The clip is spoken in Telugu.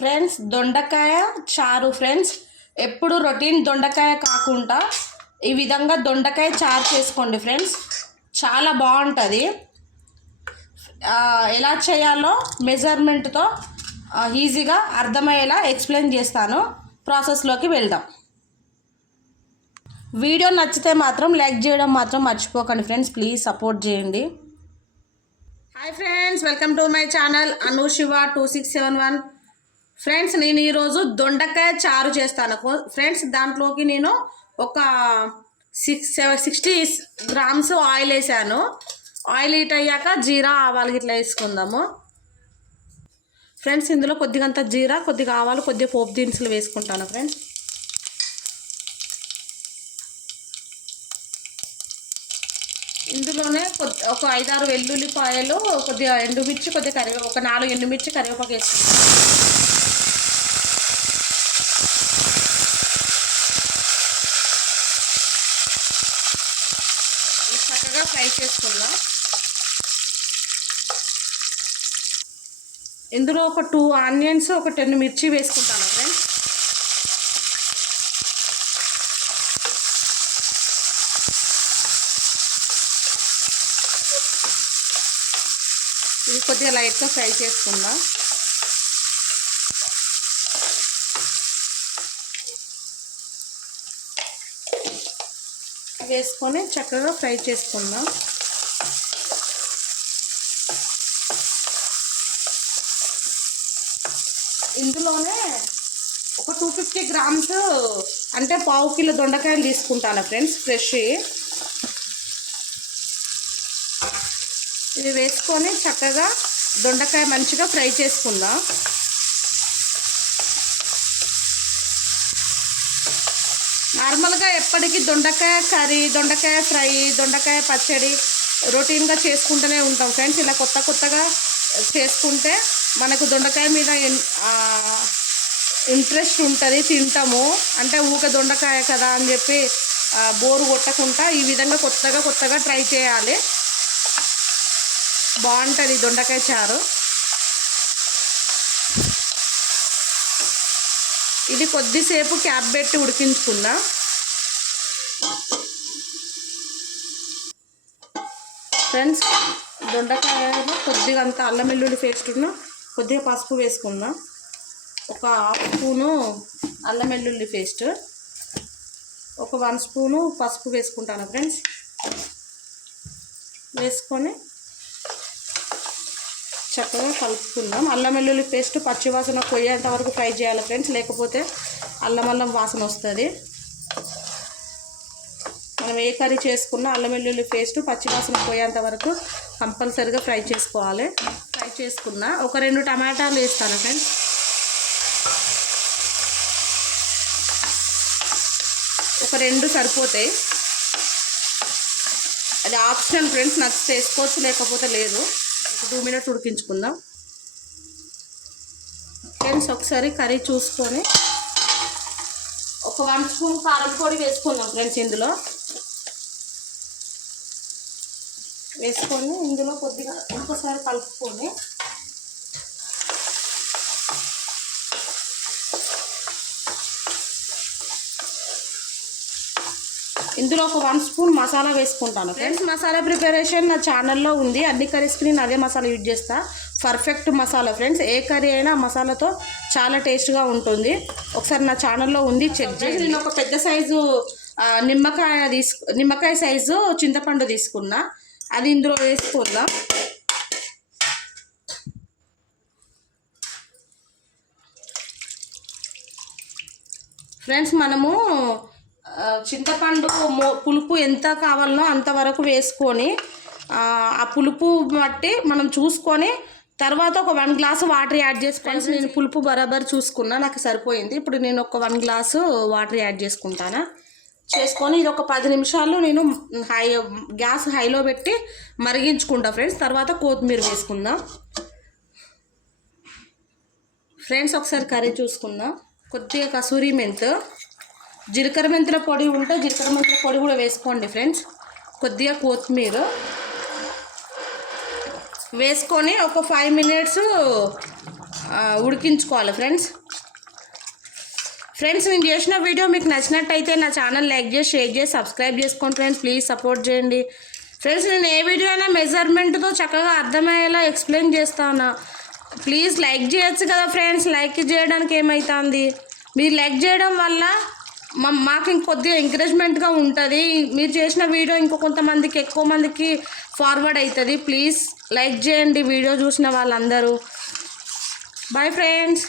ఫ్రెండ్స్ దొండకాయ చారు ఫ్రెండ్స్. ఎప్పుడు రొటీన్ దొండకాయ కాకుండా ఈ విధంగా దొండకాయ చారు చేసుకోండి ఫ్రెండ్స్. చాలా బాగుంటుంది. ఎలా చేయాలో మెజర్మెంట్తో ఈజీగా అర్థమయ్యేలా ఎక్స్ప్లెయిన్ చేస్తాను. ప్రాసెస్లోకి వెళ్దాం. వీడియో నచ్చితే మాత్రం లైక్ చేయడం మాత్రం మర్చిపోకండి ఫ్రెండ్స్. ప్లీజ్ సపోర్ట్ చేయండి. Hi friends welcome to my channel. Anu Shiva two six seven one. Friends నేను ఈరోజు దొండకాయ చారు చేస్తాను. కో- ఫ్రెండ్స్ దాంట్లోకి నేను ఒక six seven sixty grams oil వేసాను. ఆయిల్ హీట్ అయ్యాక జీరా ఆవాలు ఇట్లా వేసుకుందాము. ఫ్రెండ్స్ ఇందులో కొద్దిగంత జీరా కొద్దిగా ఆవాలు కొద్దిగా పోపు దినుసులు వేసుకుంటాను ఫ్రెండ్స్. ఇందులోనే కొద్ది ఒక ఐదారు వెల్లుల్లిపాయలు కొద్దిగా ఎండుమిర్చి కొద్దిగా కరివే ఒక నాలుగు ఎండుమిర్చి కరివేపాకు వేసుకుంటాను ఇది చక్కగా ఫ్రై చేసుకుందాం. ఇందులో ఒక టూ ఆనియన్స్ ఒక టెన్ మిర్చి వేసుకుంటాను ఫ్రెండ్స్ ఇది కొద్దిగా లైట్గా ఫ్రై చేసుకుందాం. వేసుకొని చక్కగా ఫ్రై చేసుకుందాం. ఇందులోనే ఒక టూ ఫిఫ్టీ గ్రామ్స్ అంటే పావు కిలో దొండకాయలు తీసుకుంటాను ఫ్రెండ్స్ ఫ్రెష్ ఇవి వేసుకొని చక్కగా దొండకాయ మంచిగా ఫ్రై చేసుకుందాం. నార్మల్గా ఎప్పటికీ దొండకాయ కర్రీ దొండకాయ ఫ్రై దొండకాయ పచ్చడి రొటీన్గా చేసుకుంటూనే ఉంటాం ఫ్రెండ్స్. ఇలా కొత్త కొత్తగా చేసుకుంటే మనకు దొండకాయ మీద ఇంట్రెస్ట్ ఉంటుంది తింటాము. అంటే ఊక దొండకాయ కదా అని చెప్పి బోరు కొట్టకుండా ఈ విధంగా కొత్తగా కొత్తగా ట్రై చేయాలి. బాగుంటుంది దొండకాయ చారు. ఇది కొద్దిసేపు క్యాప్ పెట్టి ఉడికించుకుందాం. ఫ్రెండ్స్ దొండకాయలో కొద్దిగా అంత అల్లం వెల్లుల్లి పేస్ట్ను కొద్దిగా పసుపు వేసుకుందాం. ఒక హాఫ్ స్పూను అల్లం వెల్లుల్లి పేస్ట్. ఒక వన్ స్పూను పసుపు వేసుకుంటాను ఫ్రెండ్స్. వేసుకొని చక్కగా కలుపుకుందాం. అల్లం వెల్లుల్లి పేస్ట్ పచ్చివాసన పోయేంత వరకు ఫ్రై చేయాలి ఫ్రెండ్స్. లేకపోతే అల్లం అల్లం వాసన వస్తుంది. మనం ఏ కర్రీ చేసుకున్నా అల్లం వెల్లుల్లి పేస్ట్ పచ్చివాసన పోయేంత వరకు కంపల్సరీగా ఫ్రై చేసుకోవాలి. ఫ్రై చేసుకున్న ఒక రెండు టమాటాలు వేస్తాను ఫ్రెండ్స్. ఒక రెండు సరిపోతాయి. అది ఆప్షనల్ ఫ్రెండ్స్. నచ్చితే వేసుకోవచ్చు లేకపోతే లేదు. టూ మినిట్స్ ఉడికించుకుందాం. ఫ్రెండ్స్ ఒకసారి కర్రీ చూసుకొని ఒక వన్ స్పూన్ కారం పొడి వేసుకుందాం ఫ్రెండ్స్ ఇందులో. వేసుకొని ఇందులో కొద్దిగా ఇంకోసారి కలుపుకొని ఇందులో ఒక వన్ స్పూన్ మసాలా వేసుకుంటాను. ఫ్రెండ్స్ మసాలా ప్రిపరేషన్ నా ఛానల్లో ఉంది. అన్ని కర్రీస్కి నేను అదే మసాలా యూజ్ చేస్తా. పర్ఫెక్ట్ మసాలా ఫ్రెండ్స్ ఏ కర్రీ అయినా మసాలాతో చాలా టేస్ట్గా ఉంటుంది. ఒకసారి నా ఛానల్లో ఉంది చెక్ చేసి నేను ఒక పెద్ద సైజు నిమ్మకాయ తీసుకు నిమ్మకాయ సైజు చింతపండు తీసుకున్నా. అది ఇందులో వేసుకుందాం. ఫ్రెండ్స్ మనము చింతపండు పులుపు ఎంత కావాలనో అంతవరకు వేసుకొని ఆ, పులుపు బట్టి మనం చూసుకొని తర్వాత ఒక వన్ గ్లాసు వాటర్ యాడ్ చేసుకోవాలి నేను పులుపు బరాబర్ చూసుకున్నా నాకు సరిపోయింది. ఇప్పుడు నేను ఒక వన్ గ్లాసు వాటర్ యాడ్ చేసుకుంటాను? చేసుకొని ఇది ఒక పది నిమిషాలు నేను హై గ్యాస్ హైలో పెట్టి మరిగించుకుంటా ఫ్రెండ్స్. తర్వాత కొత్తిమీర వేసుకుందాం. ఫ్రెండ్స్ ఒకసారి కర్రీ చూసుకుందాం. కొద్దిగా కసూరి మెంతు. జీలకర్ర మెంతుల పొడి ఉంటే జీలకర్ర మెంతుల పొడి కూడా వేసుకోండి ఫ్రెండ్స్. కొద్దిగా కొత్తిమీర. వేసుకొని ఒక ఫైవ్ మినిట్స్ ఉడికించుకోవాలి ఫ్రెండ్స్. ఫ్రెండ్స్ నేను చేసిన వీడియో మీకు నచ్చినట్టయితే నా ఛానల్ లైక్ చేసి షేర్ చేసి సబ్స్క్రైబ్ చేసుకోండి ఫ్రెండ్స్. ప్లీజ్ సపోర్ట్ చేయండి. ఫ్రెండ్స్ నేను ఏ వీడియో అయినా మెజర్మెంట్తో చక్కగా అర్థమయ్యేలా ఎక్స్ప్లెయిన్ చేస్తాను. ప్లీజ్ లైక్ చేయొచ్చు కదా ఫ్రెండ్స్. లైక్ చేయడానికి ఏమవుతుంది మీరు లైక్ చేయడం వల్ల మా మాకు ఇంకొద్దిగా ఎంకరేజ్మెంట్గా ఉంటుంది. మీరు చేసిన వీడియో ఇంకో కొంతమందికి ఎక్కువ మందికి ఫార్వర్డ్ అవుతుంది ప్లీజ్ లైక్ చేయండి వీడియో చూసిన వాళ్ళందరూ. Bye friends